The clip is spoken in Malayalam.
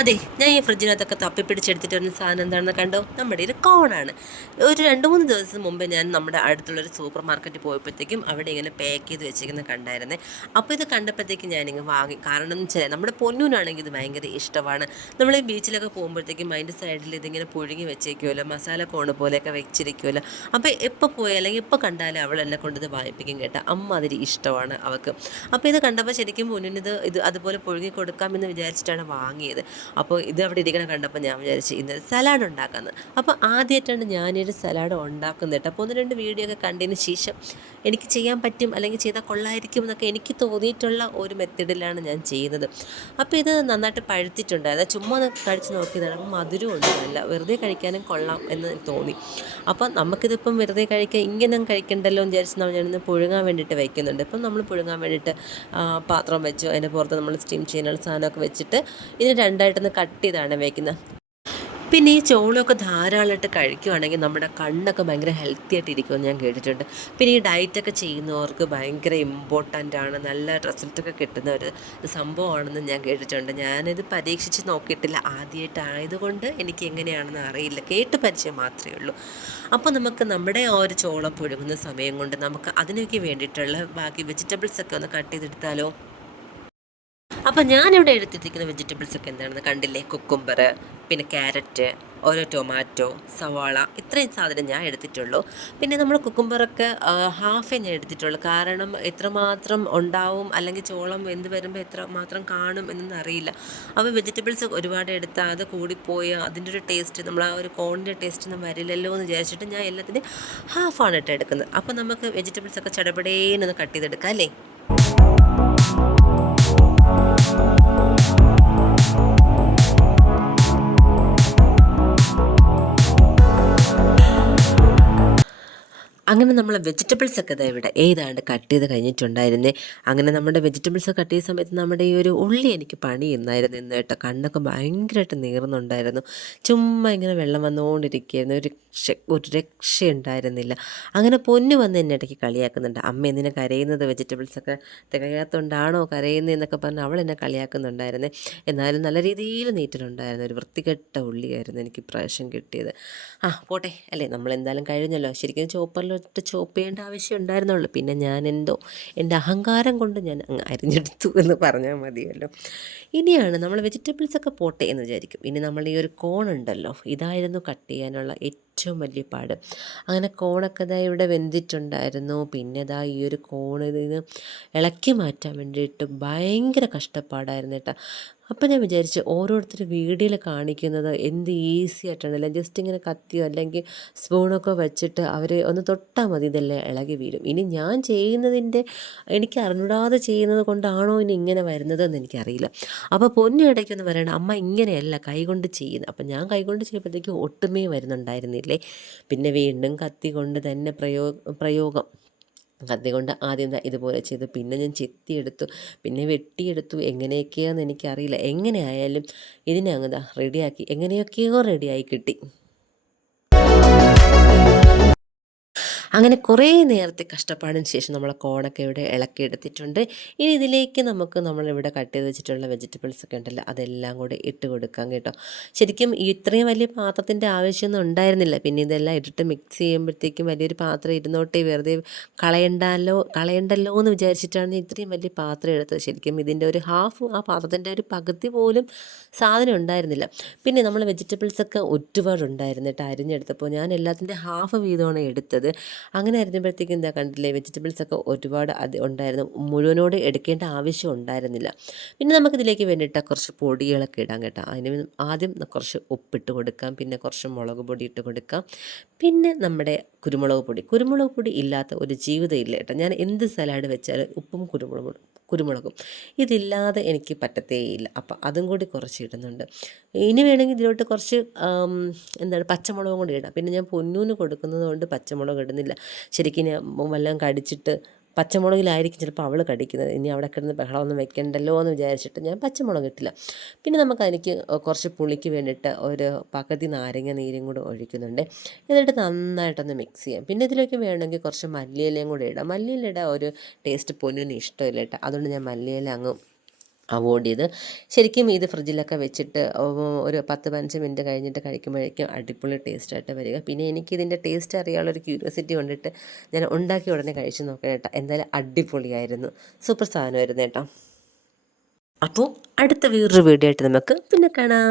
അതെ, ഞാൻ ഈ ഫ്രിഡ്ജിനകത്തൊക്കെ തപ്പിപ്പിടിച്ചെടുത്തിട്ട് വരുന്ന സാധനം എന്താണെന്ന് കണ്ടോ? നമ്മുടെ ഒരു കോണാണ്. ഒരു 2-3 ദിവസം മുമ്പ് ഞാൻ നമ്മുടെ അടുത്തുള്ളൊരു സൂപ്പർ മാർക്കറ്റിൽ പോയപ്പോഴത്തേക്കും അവിടെ ഇങ്ങനെ പാക്ക് ചെയ്ത് വെച്ചിരിക്കുന്നത് കണ്ടായിരുന്നേ. അപ്പോൾ ഇത് കണ്ടപ്പോഴത്തേക്കും ഞാനിങ്ങ് വാങ്ങി. കാരണം എന്ന് വെച്ചാൽ നമ്മുടെ പൊന്നൂനാണെങ്കിൽ ഇത് ഭയങ്കര ഇഷ്ടമാണ്. നമ്മൾ ഈ ബീച്ചിലൊക്കെ പോകുമ്പോഴത്തേക്കും അതിൻ്റെ സൈഡിൽ ഇതിങ്ങനെ പുഴുങ്ങി വെച്ചേക്കുമല്ലോ, മസാല കോണ് പോലെയൊക്കെ വെച്ചിരിക്കുമല്ലോ. അപ്പോൾ എപ്പോൾ പോയാൽ അല്ലെങ്കിൽ എപ്പോൾ കണ്ടാലും അവളെന്നെ കൊണ്ടിത് വാങ്ങിപ്പിക്കും കേട്ടോ. അമ്മ അതിൽ ഇഷ്ടമാണ് അവൾക്ക്. അപ്പോൾ ഇത് കണ്ടപ്പോൾ ശരിക്കും പൊന്നൂനിത് അതുപോലെ പുഴുങ്ങി കൊടുക്കാമെന്ന് വിചാരിച്ചിട്ടാണ് വാങ്ങിയത്. അപ്പോൾ ഇത് അവിടെ ഇരിക്കണ കണ്ടപ്പോൾ ഞാൻ വിചാരിച്ചു ഇന്ന് സലാഡ് ഉണ്ടാക്കാമെന്ന്. അപ്പോൾ ആദ്യമായിട്ടാണ് ഞാനൊരു സലാഡ് ഉണ്ടാക്കുന്നത് കേട്ടോ. അപ്പോൾ 1-2 വീഡിയോ ഒക്കെ കണ്ടതിന് ശേഷം എനിക്ക് ചെയ്യാൻ പറ്റും അല്ലെങ്കിൽ ചെയ്താൽ കൊള്ളായിരിക്കും എന്നൊക്കെ എനിക്ക് തോന്നിയിട്ടുള്ള ഒരു മെത്തേഡിലാണ് ഞാൻ ചെയ്യുന്നത്. അപ്പോൾ ഇത് നന്നായിട്ട് പഴുത്തിട്ടുണ്ടായിരുന്നു. ചുമ്മാ ഒന്ന് കഴിച്ച് നോക്കിയതാണ്. അപ്പോൾ മധുരം ഉണ്ട്, നല്ല വെറുതെ കഴിക്കാനും കൊള്ളാം എന്ന് തോന്നി. അപ്പോൾ നമുക്കിതിപ്പം വെറുതെ കഴിക്കാൻ ഇങ്ങനെ കഴിക്കണ്ടല്ലോ എന്ന് വിചാരിച്ച് ഞാനിന്ന് പുഴുങ്ങാൻ വേണ്ടിയിട്ട് വയ്ക്കുന്നുണ്ട്. ഇപ്പം നമ്മൾ പുഴുങ്ങാൻ വേണ്ടിയിട്ട് പാത്രം വെച്ചു, അതിൻ്റെ പുറത്ത് നമ്മൾ സ്റ്റീം ചെയ്യാനുള്ള സാധനമൊക്കെ വെച്ചിട്ട് ഇതിന് രണ്ടായിട്ടൊന്ന് കട്ട് ചെയ്താണ് വയ്ക്കുന്നത്. പിന്നെ ഈ ചോളമൊക്കെ ധാരാളമായിട്ട് കഴിക്കുകയാണെങ്കിൽ നമ്മുടെ കണ്ണൊക്കെ ഭയങ്കര ഹെൽത്തി ആയിട്ട് ഇരിക്കുമെന്ന് ഞാൻ കേട്ടിട്ടുണ്ട്. പിന്നെ ഈ ഡയറ്റൊക്കെ ചെയ്യുന്നവർക്ക് ഭയങ്കര ഇമ്പോർട്ടൻ്റ് ആണ്, നല്ല റിസൾട്ടൊക്കെ കിട്ടുന്ന ഒരു സംഭവമാണെന്ന് ഞാൻ കേട്ടിട്ടുണ്ട്. ഞാനിത് പരീക്ഷിച്ച് നോക്കിയിട്ടില്ല, ആദ്യമായിട്ടായതുകൊണ്ട് എനിക്ക് എങ്ങനെയാണെന്ന് അറിയില്ല, കേട്ട് പരിചയം മാത്രമേ ഉള്ളൂ. അപ്പോൾ നമുക്ക് നമ്മുടെ ആ ഒരു ചോളം പുഴുങ്ങുന്ന സമയം കൊണ്ട് നമുക്ക് അതിനൊക്കെ വേണ്ടിയിട്ടുള്ള ബാക്കി വെജിറ്റബിൾസൊക്കെ ഒന്ന് കട്ട് ചെയ്തെടുത്താലോ. അപ്പം ഞാനിവിടെ എടുത്തിരിക്കുന്ന വെജിറ്റബിൾസൊക്കെ എന്താണെന്ന് കണ്ടില്ലേ? കുക്കുംബർ, പിന്നെ ക്യാരറ്റ്, ഓരോ ടൊമാറ്റോ, സവാള, ഇത്രയും സാധനം ഞാൻ എടുത്തിട്ടുള്ളൂ. പിന്നെ നമ്മൾ കുക്കുംബറൊക്കെ ഹാഫേ ഞാൻ എടുത്തിട്ടുള്ളൂ. കാരണം എത്രമാത്രം ഉണ്ടാവും അല്ലെങ്കിൽ ചോളം വെന്ത് വരുമ്പോൾ എത്രമാത്രം കാണും എന്നൊന്നും അറിയില്ല. അപ്പോൾ വെജിറ്റബിൾസ് ഒരുപാട് എടുത്താൽ അത് കൂടിപ്പോയി അതിൻ്റെ ഒരു ടേസ്റ്റ്, നമ്മൾ ആ ഒരു കോണിൻ്റെ ടേസ്റ്റ് ഒന്നും വരില്ലല്ലോ എന്ന് വിചാരിച്ചിട്ട് ഞാൻ എല്ലാത്തിൻ്റെയും ഹാഫാണ് ഇട്ട് എടുക്കുന്നത്. അപ്പോൾ നമുക്ക് വെജിറ്റബിൾസൊക്കെ ചടപടേന്നൊന്ന് കട്ട് ചെയ്തെടുക്കാം അല്ലേ. അങ്ങനെ നമ്മൾ വെജിറ്റബിൾസൊക്കെ ഇതാ ഇവിടെ ഏതാണ്ട് കട്ട് ചെയ്ത് കഴിഞ്ഞിട്ടുണ്ടായിരുന്നേ. അങ്ങനെ നമ്മുടെ വെജിറ്റബിൾസ് കട്ട് ചെയ്യുന്ന സമയത്ത് നമ്മുടെ ഈ ഒരു ഉള്ളി എനിക്ക് പണി എന്നായിരുന്നു ഇന്ന് കേട്ടോ. കണ്ണൊക്കെ ഭയങ്കരമായിട്ട് നീറുന്നുണ്ടായിരുന്നു. ചുമ്മാ ഇങ്ങനെ വെള്ളം വന്നുകൊണ്ടിരിക്കുകയായിരുന്നു. ഒരു രക്ഷയുണ്ടായിരുന്നില്ല. അങ്ങനെ പൊന്നു വന്ന് എന്നെ ഇടയ്ക്ക് കളിയാക്കുന്നുണ്ട്. അമ്മ എന്തിനാ കരയുന്നത്, വെജിറ്റബിൾസൊക്കെ തികയാത്തതുകൊണ്ടാണോ കരയുന്നതെന്നൊക്കെ പറഞ്ഞ് അവൾ എന്നെ കളിയാക്കുന്നുണ്ടായിരുന്നേ. എന്നാലും നല്ല രീതിയിൽ നീറ്റിലുണ്ടായിരുന്നു. ഒരു വൃത്തികെട്ട ഉള്ളിയായിരുന്നു എനിക്ക് ഇപ്രാവശ്യം കിട്ടിയത്. പോട്ടെ അല്ലേ, നമ്മളെന്തായാലും കഴിഞ്ഞല്ലോ. ശരിക്കും ചോപ്പറിലിട്ട് ചോപ്പ് ചെയ്യേണ്ട ആവശ്യം ഉണ്ടായിരുന്നുള്ളൂ. പിന്നെ ഞാൻ എൻ്റെ അഹങ്കാരം കൊണ്ട് ഞാൻ അങ്ങ് അരിഞ്ഞെടുത്തു എന്ന് പറഞ്ഞാൽ മതിയല്ലോ. ഇനിയാണ് നമ്മൾ വെജിറ്റബിൾസൊക്കെ പോട്ടെ എന്ന് വിചാരിക്കും. ഇനി നമ്മൾ ഈ ഒരു കോണുണ്ടല്ലോ, ഇതായിരുന്നു കട്ട് ചെയ്യാനുള്ള ഏറ്റവും വലിയ പാട്. അങ്ങനെ കോണൊക്കെ ഇതാ ഇവിടെ വെന്തിട്ടുണ്ടായിരുന്നു. പിന്നെ ഇതാ ഈ ഒരു കോൺ ഇതിന് ഇളക്കി മാറ്റാൻ വേണ്ടിയിട്ട് ഭയങ്കര കഷ്ടപ്പാടായിരുന്നു കേട്ടോ. അപ്പം ഞാൻ വിചാരിച്ചു ഓരോരുത്തർ വീഡിയോയിൽ കാണിക്കുന്നത് എന്ത് ഈസി ആയിട്ടാണല്ലേ, ജസ്റ്റ് ഇങ്ങനെ കത്തിയോ അല്ലെങ്കിൽ സ്പൂണൊക്കെ വെച്ചിട്ട് അവർ ഒന്ന് തൊട്ടാൽ മതി ഇതെല്ലാം ഇളകി വീഴും. ഇനി ഞാൻ ചെയ്യുന്നതിൻ്റെ എനിക്ക് അറിഞ്ഞൂടാതെ ചെയ്യുന്നത് കൊണ്ടാണോ ഇനി ഇങ്ങനെ വരുന്നതെന്ന് എനിക്കറിയില്ല. അപ്പോൾ പൊന്നു ഇടയ്ക്കൊന്ന് പറയണം, അമ്മ ഇങ്ങനെയല്ല കൈകൊണ്ട് ചെയ്യുന്നത്. അപ്പം ഞാൻ കൈകൊണ്ട് ചെയ്യുമ്പോഴത്തേക്കും ഒട്ടുമേ വരുന്നുണ്ടായിരുന്നില്ലേ. പിന്നെ വീണ്ടും കത്തി കൊണ്ട് തന്നെ പ്രയോഗം കത്തി കൊണ്ട് ആദ്യം ഇതുപോലെ ചെയ്തു, പിന്നെ ഞാൻ ചെത്തിയെടുത്തു, പിന്നെ വെട്ടിയെടുത്തു. എങ്ങനെയൊക്കെയാണെന്ന് എനിക്കറിയില്ല. എങ്ങനെയായാലും ഇതിനെ അങ്ങ് റെഡിയാക്കി, എങ്ങനെയൊക്കെയോ റെഡിയായി കിട്ടി. അങ്ങനെ കുറേ നേരത്തെ കഷ്ടപ്പാടിന് ശേഷം നമ്മൾ കോണൊക്കെ ഇവിടെ ഇളക്കിയെടുത്തിട്ടുണ്ട്. ഇനി ഇതിലേക്ക് നമുക്ക് നമ്മളിവിടെ കട്ട് ചെയ്ത് വെച്ചിട്ടുള്ള വെജിറ്റബിൾസൊക്കെ ഉണ്ടല്ലോ, അതെല്ലാം കൂടെ ഇട്ട് കൊടുക്കാം കേട്ടോ. ശരിക്കും ഇത്രയും വലിയ പാത്രത്തിൻ്റെ ആവശ്യമൊന്നും ഉണ്ടായിരുന്നില്ല. പിന്നെ ഇതെല്ലാം ഇട്ടിട്ട് മിക്സ് ചെയ്യുമ്പോഴത്തേക്കും വലിയൊരു പാത്രം ഇരുന്നോട്ടെ, വെറുതെ കളയണ്ടല്ലോ എന്ന് വിചാരിച്ചിട്ടാണ് ഇത്രയും വലിയ പാത്രം എടുത്തത്. ശരിക്കും ഇതിൻ്റെ ഒരു ഹാഫ്, ആ പാത്രത്തിൻ്റെ ഒരു പകുതി പോലും സാധനം ഉണ്ടായിരുന്നില്ല. പിന്നെ നമ്മൾ വെജിറ്റബിൾസൊക്കെ ഒരുപാടുണ്ടായിരുന്നു കേട്ടോ. അരിഞ്ഞെടുത്തപ്പോൾ ഞാൻ എല്ലാത്തിൻ്റെ ഹാഫ് വീതമാണ് എടുത്തത്. അങ്ങനെ അരിഞ്ഞപ്പോഴത്തേക്കും എന്താ കണ്ടില്ലേ, വെജിറ്റബിൾസൊക്കെ ഒരുപാട് ഉണ്ടായിരുന്നു. മുഴുവനോട് എടുക്കേണ്ട ആവശ്യം ഉണ്ടായിരുന്നില്ല. പിന്നെ നമുക്കിതിലേക്ക് വേണ്ടിയിട്ട് കുറച്ച് പൊടികളൊക്കെ ഇടാം കേട്ടോ. അതിന് ആദ്യം കുറച്ച് ഉപ്പിട്ട് കൊടുക്കാം, പിന്നെ കുറച്ച് മുളക് പൊടി ഇട്ട് കൊടുക്കാം, പിന്നെ നമ്മുടെ കുരുമുളക് പൊടി ഇല്ലാത്ത ഒരു ജീവിതം ഇല്ല കേട്ടോ. ഞാൻ എന്ത് സലാഡ് വെച്ചാലും ഉപ്പും കുരുമുളകും ഇതില്ലാതെ എനിക്ക് പറ്റത്തേയില്ല. അപ്പം അതും കൂടി കുറച്ച് ഇടുന്നുണ്ട്. ഇനി വേണമെങ്കിൽ ഇതിലോട്ട് കുറച്ച് പച്ചമുളകും കൂടി ഇടാം. പിന്നെ ഞാൻ പൊന്നൂന് കൊടുക്കുന്നത് കൊണ്ട് പച്ചമുളക് ഇടുന്നില്ല. ശരിക്കും ഞാൻ വല്ലതും കടിച്ചിട്ട് പച്ചമുളകിലായിരിക്കും ചിലപ്പോൾ അവൾ കടിക്കുന്നത്. ഇനി അവിടെ കിടന്ന് ബഹളമൊന്നും വെക്കണ്ടല്ലോ എന്ന് വിചാരിച്ചിട്ട് ഞാൻ പച്ചമുളക് ഇട്ടില്ല. പിന്നെ എനിക്ക് കുറച്ച് പുളിക്ക് വേണ്ടിയിട്ട് ഒരു പകുതി നാരങ്ങ നീരും കൂടെ ഒഴിക്കുന്നുണ്ട്. എന്നിട്ട് നന്നായിട്ടൊന്ന് മിക്സ് ചെയ്യാം. പിന്നെ ഇതിലേക്ക് വേണമെങ്കിൽ കുറച്ച് മല്ലിയിലയും കൂടെ ഇടാം. മല്ലിയില ഒരു ടേസ്റ്റ് പൊന്നിന് ഇഷ്ടമില്ല കേട്ടോ. അതുകൊണ്ട് ഞാൻ മല്ലിയില അങ്ങ് അവോയ്ഡ് ചെയ്ത് ശരിക്കും ഇത് ഫ്രിഡ്ജിലൊക്കെ വെച്ചിട്ട് ഒരു 10-15 മിനിറ്റ് കഴിഞ്ഞിട്ട് കഴിക്കുമ്പോഴേക്കും അടിപൊളി ടേസ്റ്റായിട്ട് വരിക. പിന്നെ എനിക്കിതിൻ്റെ ടേസ്റ്റ് അറിയാനുള്ളൊരു ക്യൂരിയോസിറ്റി കൊണ്ടിട്ട് ഞാൻ ഉണ്ടാക്കി ഉടനെ കഴിച്ച് നോക്കാം കേട്ടോ. എന്തായാലും അടിപൊളിയായിരുന്നു, സൂപ്പർ സാധനമായിരുന്നു കേട്ടോ. അപ്പോൾ അടുത്ത വേറൊരു വീഡിയോ ആയിട്ട് നമുക്ക് പിന്നെ കാണാം.